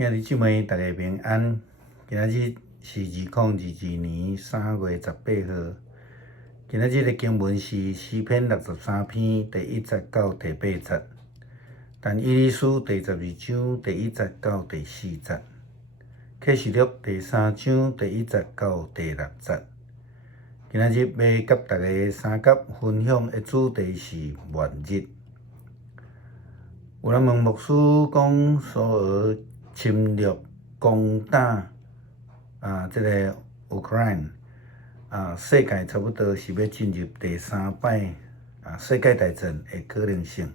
兄弟姊妹，大家平安。今仔日是2022年3月18号。今仔日的经文是诗篇63篇第1节到第8节，但以理书第12章第1节到第4节，启示录第3章第1节到第6节。今仔日要甲大家三角分享的主题是末日。有人问牧师讲，苏俄侵略攻打这个乌克兰世界差不多是要进入第3摆世界大战的可能性。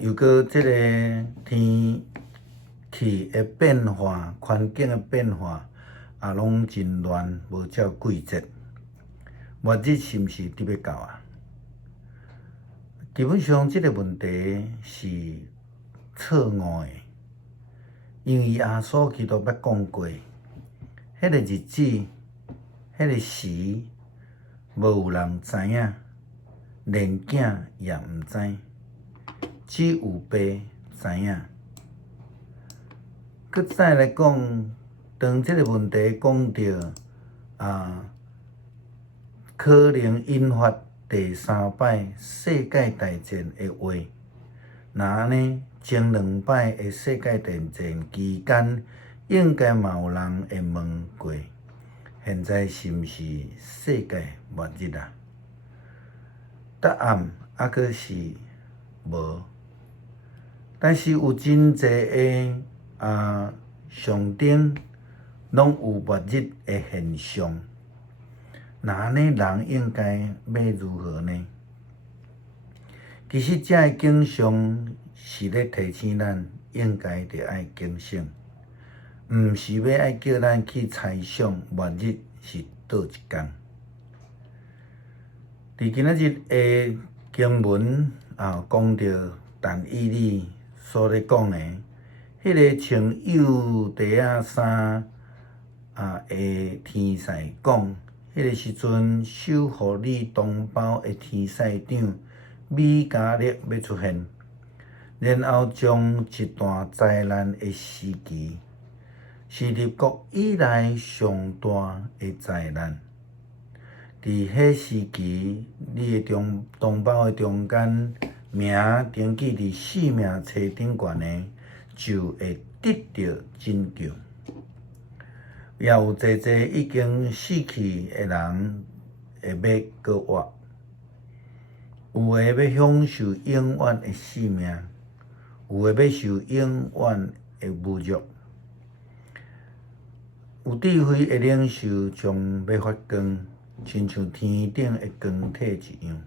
又搁这个天气的变化、环境的变化拢真乱，无照季节。末日是毋是伫要到啊？基本上，这个问题是错误的，因为耶稣基督捌讲过，迄个日子、迄个时，无有人知影，连囝也毋知，只有爸知影。佮再来讲，当这个问题讲到可能引发第3摆世界大战的话，那安尼前2摆的世界大战期间，应该嘛有人会问过，现在是毋是世界末日啊？答案还阁是无，但是有真侪的象征，拢有末日的现象。那安尼人应该要如何呢？其实这个景象是咧提醒咱，应该着爱警醒，毋是要爱叫咱去猜想末日是倒一天。伫今仔日的经文讲到但以理所咧讲的，迄个穿幼弟衫的天使讲。迄个时阵，守护你同胞的天使长米迦勒要出现，然后将一段灾难的时期，是立国以来上大的灾难。伫迄时期，你的同胞的中间，名登记伫生命册顶悬的，就会得到拯救。也有侪侪已经死去的人会要搁活，有的要享受永远的生命，有的要受永远的侮辱。有智慧的领袖将要发光，亲像天顶的光体一样。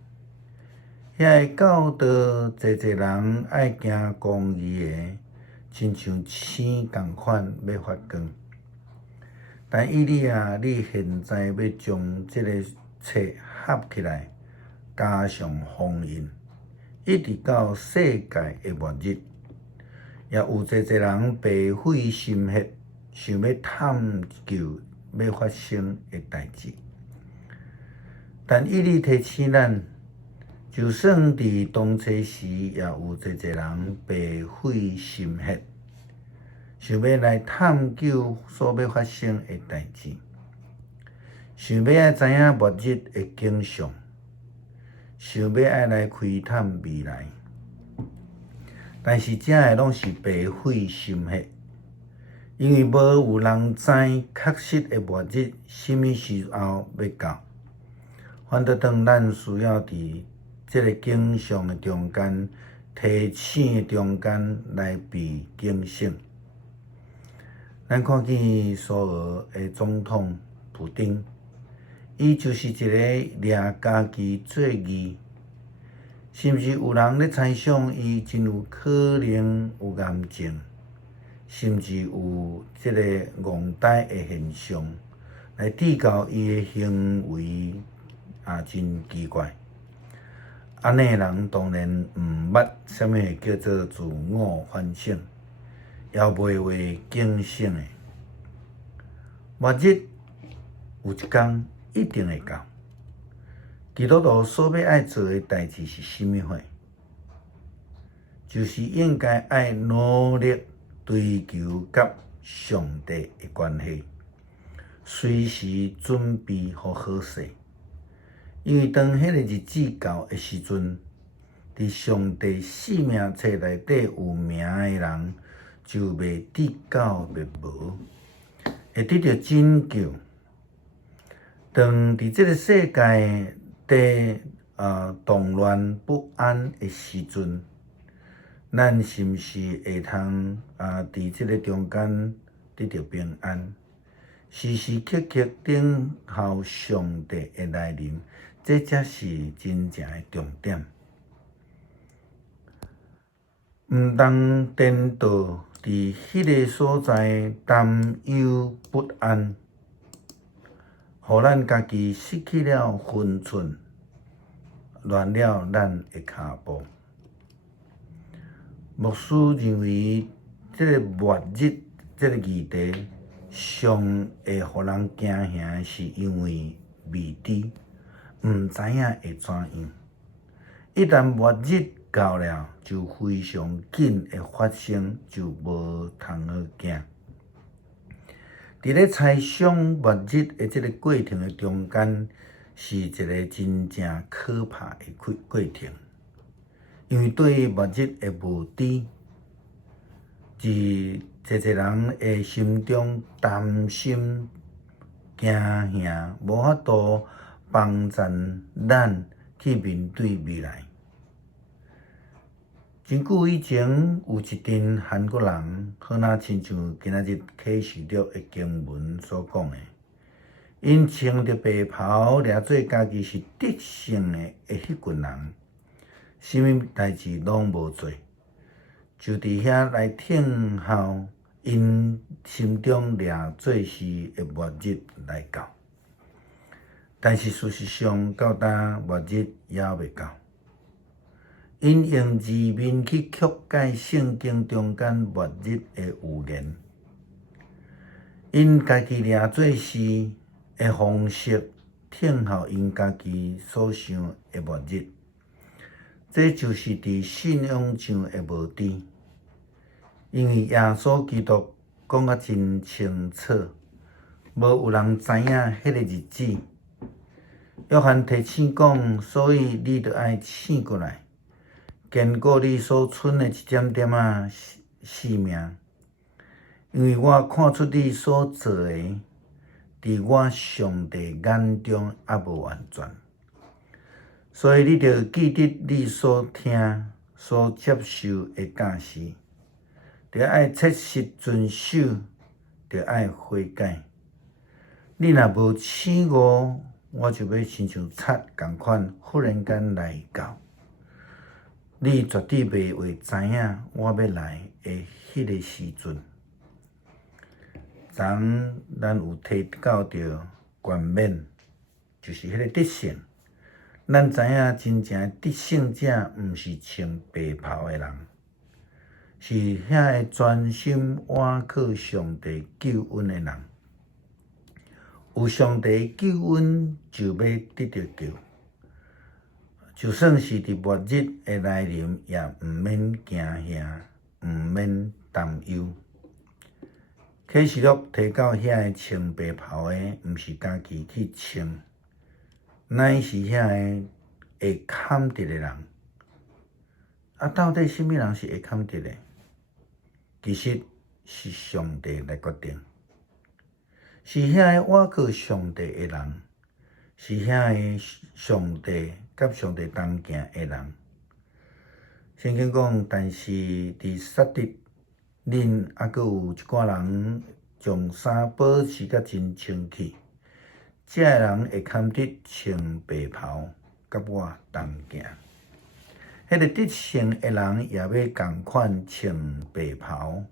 遐会教导侪侪人爱行公义的，亲像星共款要发光。但以理你现在要将这个册合起来，加上封印，一直到世界的末日，也有侪侪人白费心血，想要探究要发生的代志。但以理提醒咱，就算伫当初时，也有侪侪人白费心血。想要来探究所要发生的代志，想要爱知影末日的景象，想要爱来开探未来，但是这个拢是白费心血，因为无有人知确实的末日什么时候要到，反倒当咱需要伫这个景象的中间、提醒的中间来被警醒。咱看见苏俄的总统普丁，伊就是一个掠家己做义，是毋是有人咧猜想伊真有可能有癌症，甚至有即个戆呆的现象，来指教伊的行为真奇怪。安尼人当然毋捌啥物叫做自我反省。也袂为警醒的，末日有一天一定会到。基督徒所要爱做的代志是甚么货？就是应该爱努力追求甲上帝的关系，随时准备好好势。因为当迄个日子到的时阵，伫上帝生命册内底有名的人，就袂得到灭亡，会得到拯救。当伫即个世界底动乱不安的时阵，咱是毋是会通伫即个中间得到平安？时时刻刻等候上帝的来临，这才是真正的重点。毋当颠倒伫迄个所在担忧不安，互咱家己失去了分寸，乱了咱的骹步。牧师认为，这个末日这个议题上会互人惊吓，是因为未知，毋知影会怎样。一旦末日到了，就非常紧会发生，就无通好惊。伫咧猜想末日的这个过程的中间，是一个真正可怕的过程。因为对于末日的无知，一人的心中担心、惊吓，无法度帮助咱去面对未来。真久以前，有一群韩国人，好若亲像今仔日启示录的经文所讲的，因穿着白袍，掠做家己是得胜的迄群人，什么代志拢无做，就伫遐来听候因心中掠做是的末日来到。但是事实上，到呾末日还未到。因用字面去曲解圣经中间末日的预言，因家己掠做事的方式，听候因家己所想的末日。这就是伫信仰上的无知，因为耶稣基督讲啊真清楚，无有人知影迄个日子。约翰提醒讲，所以你着爱醒过来，坚固你所剩的一点点性命，因为我看出你所做的，伫我上帝眼中还无完全。所以你着记得你所听、所接受的教示，着爱切实遵守，着爱悔改。你若无醒悟，我就要亲像贼共款，忽然间来到。你绝对袂会知影我要来的迄个时阵。昨咱有提到着冠冕，就是迄个得胜。咱知影真正得胜者，毋是穿白袍的人，是遐个专心倚靠上帝救恩的人。有上帝救恩，就要得到救。就算是伫末日的来临，也毋免惊吓，毋免担忧。启示录提到遐个穿白袍的，毋是家己去穿，乃是遐个会砍得的人。到底什么人是会砍得的？其实是上帝来决定，是遐个倚靠上帝的人，是遐个上帝甲上帝同行的人。圣经讲，但是伫撒狄，恁还佫有一寡人将衫保持甲真清气，这个人会堪得穿白袍，甲我同行。迄个得胜的人也要共款穿白袍。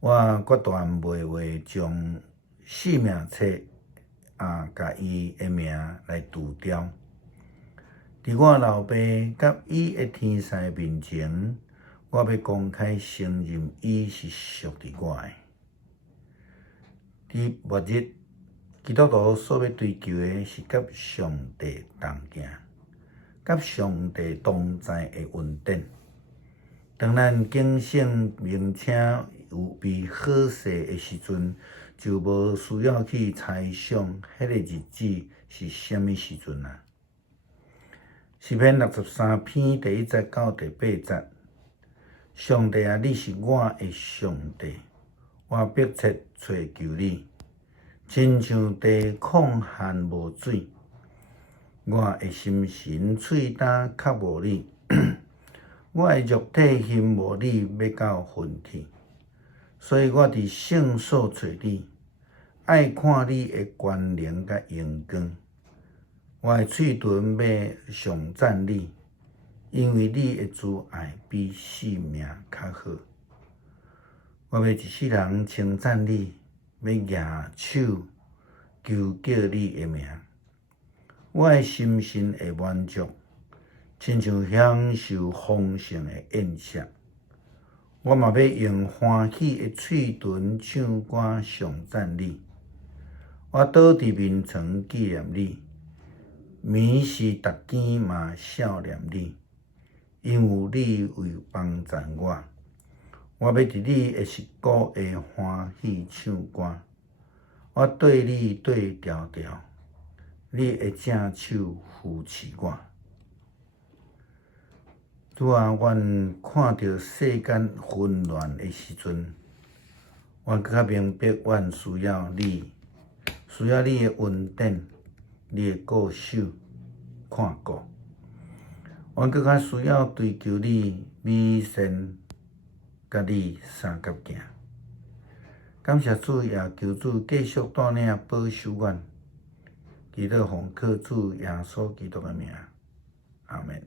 我决断袂话将生命册甲伊的名来除掉。伫我老爸甲伊的天使面前，我要公开承认伊是属伫我的。伫末日，基督徒所要追求的是甲上帝同行，甲上帝同在的恩典。当咱警醒并且有被好势的时阵，就无需要去猜想迄个日子是啥物时阵啊。诗篇63篇第1节到第8节，上帝啊，你是我的上帝，我迫切找求你，亲像地空旱无水，我的心神喙焦较无你。我的肉体幸无你，要到昏去，所以我伫圣所找你，爱看你的关联甲荣光。我的喙唇要上赞你，因为你的慈爱比性命较好。我要一世人称赞你，要举手求叫你的名。我的心神会满足，亲像享受丰盛的宴席。我嘛要用欢喜的喙唇唱歌上赞你。我倒伫眠床纪念你，眠时逐更嘛少念你，因为你为帮助我。我要伫你的膝骨下欢喜唱歌，我对你对调调，你的正手扶持我。主啊，阮看到世间混乱的时阵，阮更较明白，阮需要你，需要你的恩典，你的顾守看顾。阮更较需要追求你美善，甲你三脚行。感谢主，也求主继续带领保守阮，祈祷奉靠主耶稣基督的名，阿门。